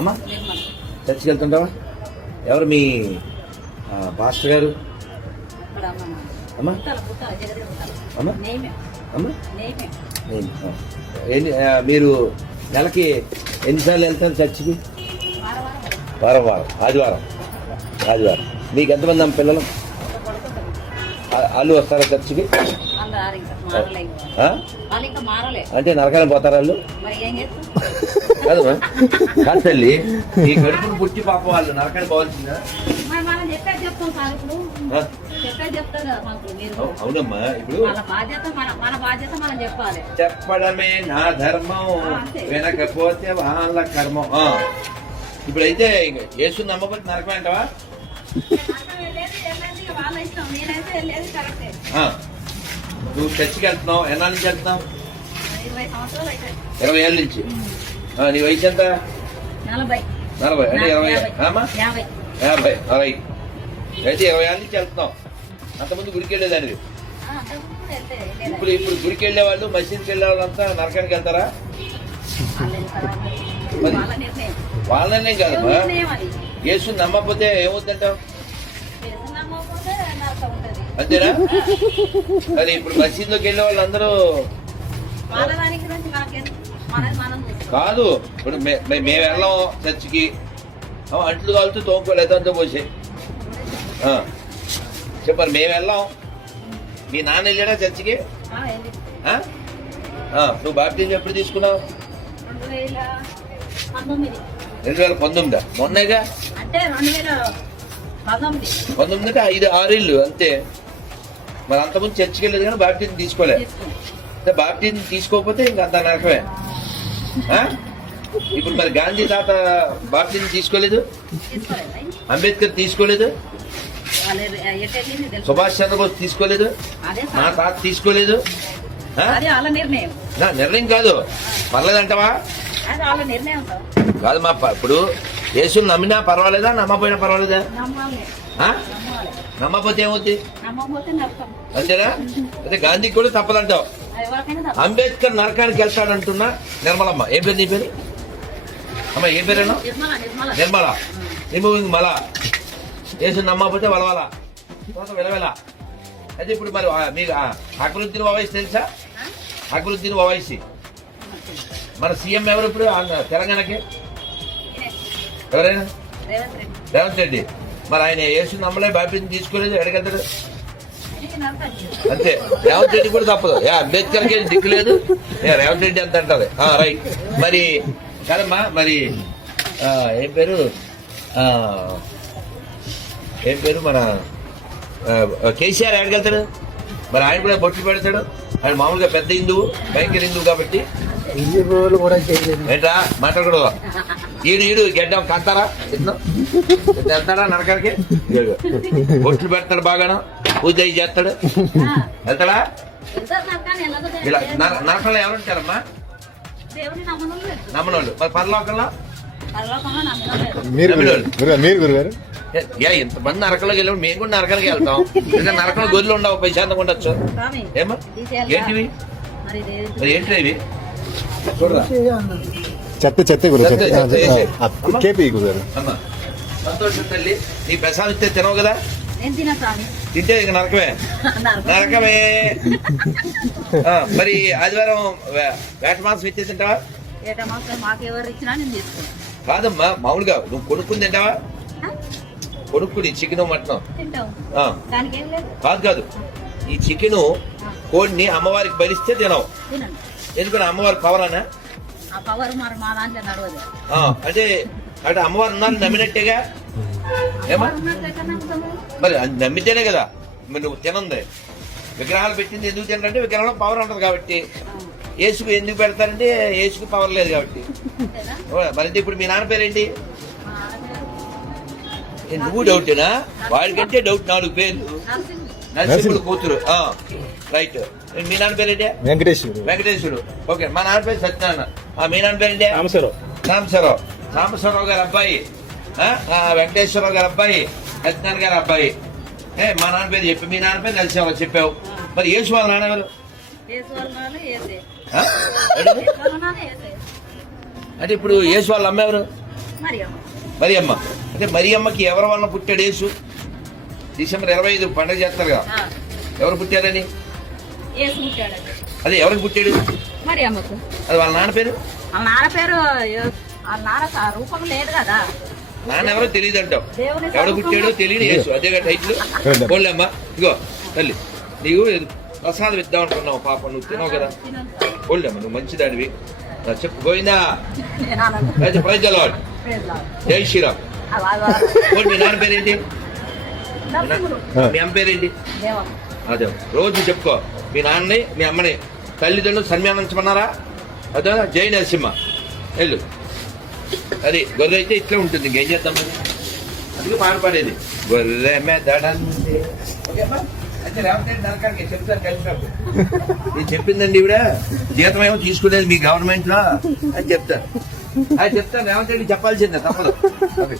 అమ్మా చర్చికి వెళ్తుంటావా? ఎవరు మీ పాస్టర్ గారు? అమ్మా అమ్మా అమ్మా మీరు నెలకి ఎన్నిసార్లు వెళ్తారు చర్చికి? వారం వారం ఆదివారం ఆదివారం. మీకు ఎంతమంది అమ్మ పిల్లలు? వాళ్ళు వస్తారా చర్చికి? అంటే నరకాలం పోతారా వాళ్ళు? కాదమ్మా కాదు తల్లి, ఈ కడుపును పుట్టి పాప వాళ్ళు నరకానికి పోవాల్సిందా? అవునమ్మా, ఇప్పుడు చెప్పడమే నా ధర్మం, వినకపోతే వాళ్ళ కర్మం. ఇప్పుడైతే యేసు నమ్మకపోతే నరకం అంటావా? నువ్వు చర్చికి వెళ్తున్నావు, ఎన్నాళ్ళ నుంచి వెళ్తున్నావు? 20 ఏళ్ళ నుంచి. నీ వయసు ఎంత? 40 అంటే 20 50 60. అయితే 20 ఏళ్ళ నుంచి వెళ్తున్నావు. అంతకుముందు గుడికి వెళ్ళేదాన్ని. ఇప్పుడు గుడికి వెళ్ళే వాళ్ళు, మసీద్కి వెళ్ళే వాళ్ళంతా నరకానికి వెళ్తారా? మరి వాళ్ళనే కాదమ్మా, యేసు నమ్మకపోతే ఏమవుతుందంటావు? అంతేనా? మరి ఇప్పుడు మసీద్లోకి వెళ్ళే వాళ్ళందరూ కాదు. ఇప్పుడు మేము వెళ్ళాం చర్చికి, అంట్లు కాలుతూ తోముకోవాలి ఎంతో పోసే చెప్పారు. మేము వెళ్ళాం, మీ నాన్న వెళ్ళాడా చర్చికి? నువ్వు బాప్టిజం ఎప్పుడు తీసుకున్నావు? 2019. మొన్నగా 19 అంటే 5-6 ఏళ్ళు అంతే. మరి అంతకుముందు చర్చికి వెళ్ళలేదు కానీ బాప్టిజం తీసుకోలే. బాప్టిజం తీసుకోకపోతే ఇంకా అంత నరకమే. ఇప్పుడు మరి గాంధీ తాత బాప్టిజం తీసుకోలేదు, అంబేద్కర్ తీసుకోలేదు, సుభాష్ చంద్రబోస్ తీసుకోలేదు, నా తాత తీసుకోలేదు. నిర్ణయం కాదు, పర్లేదంటావా? కాదు మా, ఇప్పుడు యేసుని నమ్మినా పర్వాలేదా, నమ్మపోయినా పర్వాలేదా? నమ్మకపోతే ఏమవుతుంది? అంతేనా? అదే గాంధీకి కూడా తప్పదంటావు. అంబేద్కర్ నరకానికి వెళ్తాడంటున్నా నిర్మలమ్మ. ఏం పేరు నీ పేరు? అమ్మ ఏం పేరేనా? నిర్మల. రిమూవింగ్ మల. యేసు నమ్మకపోతే వలవల విలవెల. అయితే ఇప్పుడు మరి మీకు అక్బరుద్దీన్ ఓవైసీ తెలుసా? అక్బరుద్దీన్ ఓవైసీ మన సీఎం ఎవరు ఇప్పుడు తెలంగాణకి? ఎవరైనా? రేవంత్ రెడ్డి. మరి ఆయన యేసు నమ్మలే, బాప్టిజం తీసుకోలేదు, ఎడగెళ్తాడు అంతే. రేవంత్ రెడ్డి కూడా తప్పదు. అంబేద్కర్కి దిక్కు లేదు, రేవంత్ రెడ్డి అంత అంటారు. రైట్. మరి కదమ్మా, మరి ఏం పేరు మన కేసీఆర్ ఎడగెళ్తాడు? మరి ఆయన కూడా బొట్లు పెడతాడు. ఆయన మామూలుగా పెద్ద హిందువు, భయంకర హిందువు కాబట్టి ఏంట్రా మాట్లాడకూడదు. ఈడు గెడ్డం కంటారా? వెళ్తాడా నరకానికి? బొట్లు పెడతాడు, బాగాను పూజ చేస్తాడు, వెళ్తాడా? ఇలా నరకంలో ఎవరుంటారమ్మా? నమ్మనోళ్ళు. మరి పరలోకంలో ఇంతమంది నరకంలోకి వెళ్ళాము, మేము కూడా నరకానికి వెళ్తాం. ఇంకా నరకంలో గొర్రెలు ఉండవు, ప్రశాంతంగా ఉండొచ్చు. ఏమో ఏంటివి? మరి ఏంటి ఇవి? చూడరా చెత్త సంతోషం తల్లి. నీ ప్రసాదం ఇస్తే తినవు కదా? తింటే ఇక నరకమే నరకమే. మరి ఆదివారం వేట మాంసం ఇచ్చే తింటావా? కాదమ్మా, మామూలుగా నువ్వు కొనుక్కుని తింటావా? కొనుక్కుని చికెన్ మటన్ కాదు. ఈ చికెన్ కోడిని అమ్మవారికి బలిస్తే తినవు. ఎందుకని? అమ్మవారి పవర్ అనా? అంటే అమ్మవారు ఉన్నారు నమ్మినట్టేగా. ఏమా మరి నమ్మితేనే కదా మరి నువ్వు తినంది. విగ్రహాలు పెట్టింది ఎందుకు తినంటే విగ్రహంలో పవర్ ఉంటుంది కాబట్టి. యేసుకు ఎందుకు పెడతారంటే యేసుకు పవర్ లేదు కాబట్టి. మరి ఇప్పుడు మీ నాన్న పేరేంటి? నువ్వు డౌటేనా? వాడికంటే డౌట్ 4 పేర్లు. నరసింహుడు కూతురు. రైట్. మీ నాన్న పేరేంటి? వెంకటేశ్వరుడు. ఓకే. మా నాన్న పేరు సత్యనారాయణ. మీ నాన్న పేరేంటి? సాంబశివరావు గారి అబ్బాయి, వెంకటేశ్వరరావు గారి అబ్బాయి, సత్యనారాయణ గారి అబ్బాయి. మా నాన్న పేరు చెప్పి మీ నాన్న పేరు నరసింహరావు చెప్పావు. మరి యేసు వాళ్ళ నాన్న ఎవరు? అంటే ఇప్పుడు యేసు వాళ్ళ అమ్మ ఎవరు? మరి అమ్మ అంటే మరి అమ్మకి ఎవరు వల్ల పుట్టాడు యేసు? డిసెంబర్ 25 పండుగ చేస్తారు కదా, ఎవరు పుట్టారని? అదే ఎవరికి పుట్టాడు? మరి అమ్మకు అది వాళ్ళ నాన్న పేరు. వాళ్ళ నాన్న పేరు వాళ్ళ నాన్న రూపం లేదు కదా, నాన్న ఎవరో తెలియదు అంటావు, దేవుని ఎవడు పుట్టాడో తెలియదు యేసు. అదే టైటిల్. పోలేమ్మా, ఇగో తల్లి నీవు ప్రసాదం ఇద్దాం అనుకున్నావు, పాప నువ్వు తినవు కదా. పోలేమ్మా, నువ్వు మంచిదానివి. చెప్పు గోవిందా, అయితే ప్రైజ్ ది లార్డ్, జై శ్రీరామ్. పోనీ, మీ నాన్న పేరేంటి? మీ అమ్మ పేరేంటి? అదే రోజు చెప్పుకో, మీ నాన్నని మీ అమ్మని తల్లిదండ్రులు సన్మానించమన్నారా? అదే జై నరసింహ వెళ్ళు. అది గొర్రె అయితే ఇట్లా ఉంటుంది, ఇంకేం చేద్దాం మరి. అందుకే పాడపడేది గొర్రె మెదడంతే. ఓకేమ్మా, అయితే రేవంత్ నరకానికి చెప్తాను కలిసినప్పుడు. నేను చెప్పిందండి ఈవిడ, జీతం ఏమో తీసుకునేది మీ గవర్నమెంట్ లో అని చెప్తాను. అది చెప్తాను, రేవంత్ రెడ్డి చెప్పాల్సిందే, తప్పదు. ఓకే.